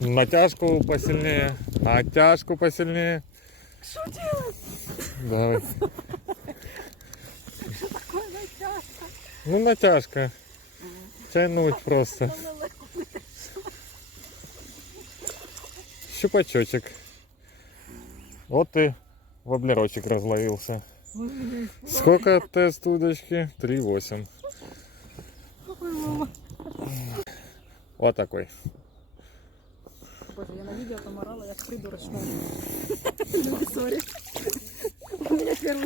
Натяжку посильнее, оттяжку посильнее. Что делать? Давай. Что такое натяжка? Ну, натяжка. Тянуть просто. Щупачочек. Вот ты воблерочек разловился. Сколько тест удочки? 3,8. Какой мама? Вот такой. Боже, я на видео там орала, як придурочна. Люди, сорі. У меня первый